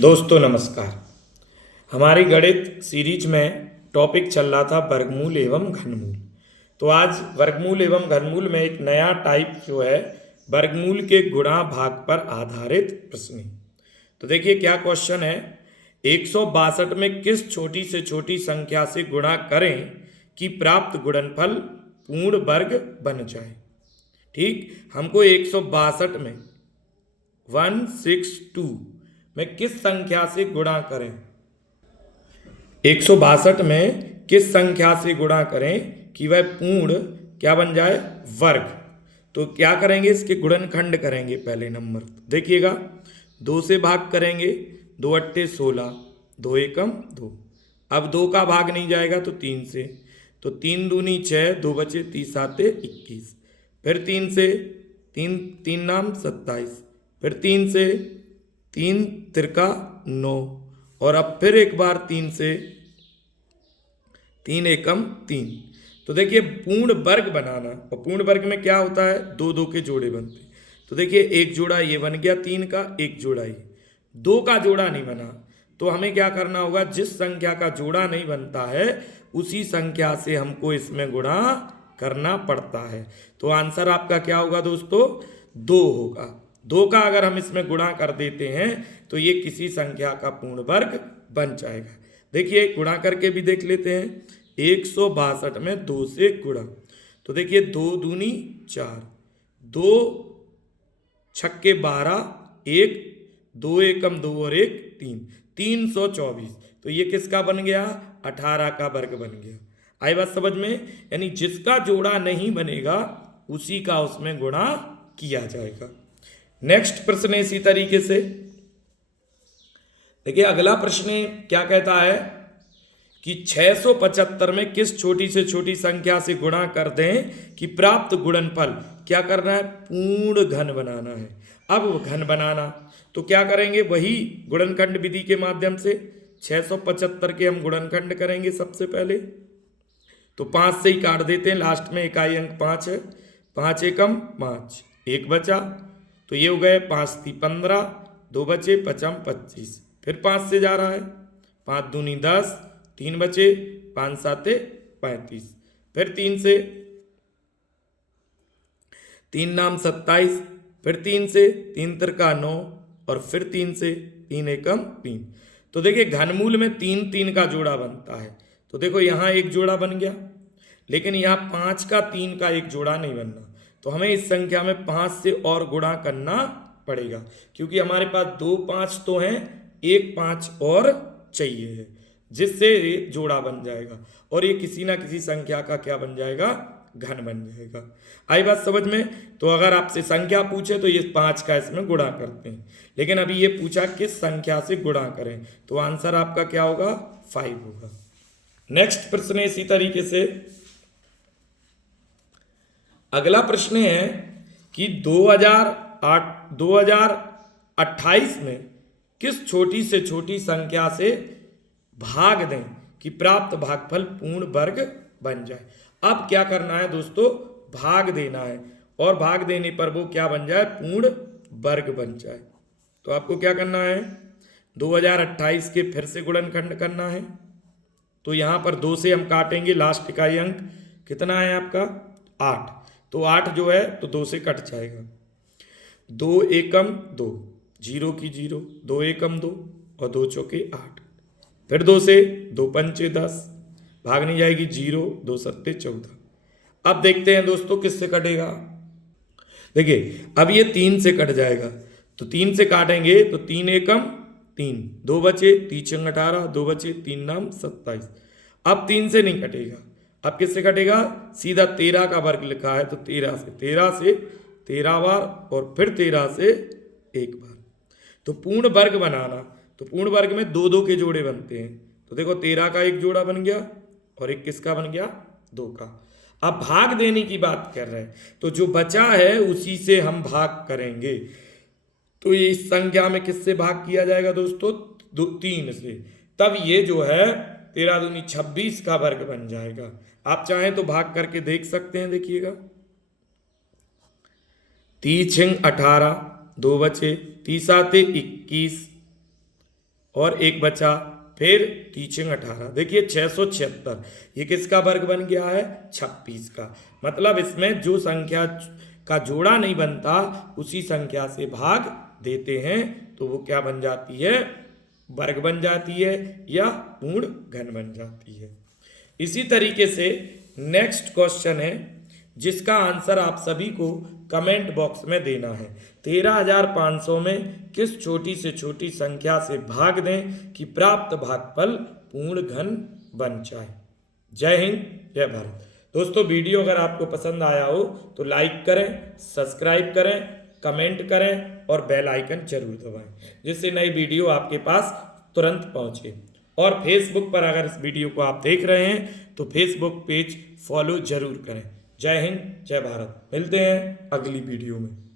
दोस्तों नमस्कार। हमारी गणित सीरीज में टॉपिक चल रहा था वर्गमूल एवं घनमूल। तो आज वर्गमूल एवं घनमूल में एक नया टाइप जो है वर्गमूल के गुणा भाग पर आधारित प्रश्न। तो देखिए क्या क्वेश्चन है। 162 में किस छोटी से छोटी संख्या से गुणा करें कि प्राप्त गुणनफल पूर्ण वर्ग बन जाए। ठीक, हमको 162 में 162 में किस संख्या से गुणा करें। 162 में किस संख्या से गुणा करें कि वह पूर्ण क्या बन जाए, वर्ग। तो क्या करेंगे, इसके गुणनखंड करेंगे। पहले नंबर देखिएगा, 2 से भाग करेंगे, 2 अट्ठे 16, 2 एकम 2। अब 2 का भाग नहीं जाएगा तो 3 से, तो 3 दूनी 6, 2 बचे 30 साते 21। फिर 3 से, 3 3 नाम 27, फिर 3 से, 3 तिरका 9, और अब फिर एक बार 3 से, 3 एकम 3। तो देखिए पूर्ण वर्ग बनाना, और पूर्ण वर्ग में क्या होता है, 2 2 के जोड़े बनते हैं। तो देखिए एक जोड़ा ये बन गया 3 का, एक जोड़ा ये, 2 का जोड़ा नहीं बना। तो हमें क्या करना होगा, जिस संख्या का जोड़ा नहीं बनता है उसी संख्या से हमको इसमें गुणा करना पड़ता है। तो आंसर आपका क्या होगा दोस्तों, 2 होगा। 2 का अगर हम इसमें गुणा कर देते हैं तो ये किसी संख्या का पूर्ण वर्ग बन जाएगा। देखिए गुणा करके भी देख लेते हैं। 162 में 2 से गुणा, तो देखिए 2 दूनी 4, 2 छक्के 12, 1 2 एकम 2 और 1 3, 324। तो ये किसका बन गया, 18 का वर्ग बन गया। आई बात समझ में। यानी जिसका जोड़ा नहीं बनेगा उसी का उसमें गुणा किया जाएगा। नेक्स्ट प्रश्न इसी तरीके से देखिए, अगला प्रश्न क्या कहता है कि 675 में किस छोटी से छोटी संख्या से गुणा कर दें कि प्राप्त गुणनफल क्या करना है, पूर्ण घन बनाना है। अब घन बनाना तो क्या करेंगे, वही गुणनखंड विधि के माध्यम से 675 के हम गुणनखंड करेंगे। सबसे पहले तो 5 से ही काट देते हैं, लास्ट में इकाई अंक 5 है। 5 एकम 5, 1 बचा, तो ये हो गए 5 × 15, 2 बचे 5 25। फिर 5 से जा रहा है, 5 दूनी 10, 3 बचे 5 7 35। फिर 3 से, 3 नाम 27, फिर 3 से, 3 तिरका 9, और फिर 3 से, 3 एकम 3। तो देखिए घनमूल में 3 3 का जोड़ा बनता है। तो देखो यहाँ एक जोड़ा बन गया, लेकिन यहाँ 5 का 3 का एक जोड़ा नहीं बनना। तो हमें इस संख्या में 5 से और गुणा करना पड़ेगा, क्योंकि हमारे पास 2 5 तो हैं, एक 5 और चाहिए है, जिससे जोड़ा बन जाएगा और ये किसी ना किसी संख्या का क्या बन जाएगा, घन बन जाएगा। आई बात समझ में। तो अगर आपसे संख्या पूछे तो ये 5 का इसमें गुणा करते हैं, लेकिन अभी ये पूछा किस संख्या से गुणा करें, तो आंसर आपका क्या होगा, 5 होगा। नेक्स्ट प्रश्न इसी तरीके से अगला प्रश्न है कि 2028 में किस छोटी से छोटी संख्या से भाग दें कि प्राप्त भागफल पूर्ण वर्ग बन जाए। अब क्या करना है दोस्तों, भाग देना है, और भाग देने पर वो क्या बन जाए, पूर्ण वर्ग बन जाए। तो आपको क्या करना है, 2028 के फिर से गुणनखंड करना है। तो यहाँ पर 2 से हम काटेंगे, लास्ट इकाई अंक कितना है आपका, 8। तो 8 जो है तो 2 से कट जाएगा, 2 एकम 2, 0 की 0, 2 एकम 2, और 2 चौके 8। फिर 2 से, 2 पंचे 10, भाग नहीं जाएगी 0, 2 सत्ते 14। अब देखते हैं दोस्तों किससे कटेगा। देखिए अब ये 3 से कट जाएगा, तो 3 से काटेंगे तो 3 एकम 3, 2 बचे 3 18, 2 बचे 3 नाम 27। अब 3 से नहीं कटेगा, अब किससे कटेगा, सीधा 13 का वर्ग लिखा है तो 13 से, 13 बार, और फिर 13 से एक बार। तो पूर्ण वर्ग बनाना, तो पूर्ण वर्ग में 2 2 के जोड़े बनते हैं। तो देखो 13 का एक जोड़ा बन गया, और एक किसका बन गया, 2 का। अब भाग देने की बात कर रहे हैं, तो जो बचा है उसी से हम भाग करेंगे। तो ये इस संख्या में किससे भाग किया जाएगा दोस्तों, 3 से। तब ये जो है 13 दूनी 26 का वर्ग बन जाएगा। आप चाहें तो भाग करके देख सकते हैं, देखिएगा 3 6 18, 2 बचे, 3 7 21, और एक बचा फिर टीचिंग 18। देखिए 676 ये किसका वर्ग बन गया है? 26 का। मतलब इसमें जो संख्या का जोड़ा नहीं बनता उसी संख्या से भाग देते हैं तो वो क्या बन जाती है? वर्ग बन जाती है या पूर्ण घन बन जाती है। इसी तरीके से नेक्स्ट क्वेश्चन है जिसका आंसर आप सभी को कमेंट बॉक्स में देना है। 13,500 में किस छोटी से छोटी संख्या से भाग दें कि प्राप्त भागफल पूर्ण घन बन जाए। जय हिंद, जय भारत। दोस्तों वीडियो अगर आपको पसंद आया हो तो लाइक करें, सब्सक्राइब करें, कमेंट करें और बेल आइकन जरूर दबाएं जिससे नई वीडियो आपके पास तुरंत पहुंचे। और फेसबुक पर अगर इस वीडियो को आप देख रहे हैं तो फेसबुक पेज फॉलो जरूर करें। जय हिंद, जय भारत। मिलते हैं अगली वीडियो में।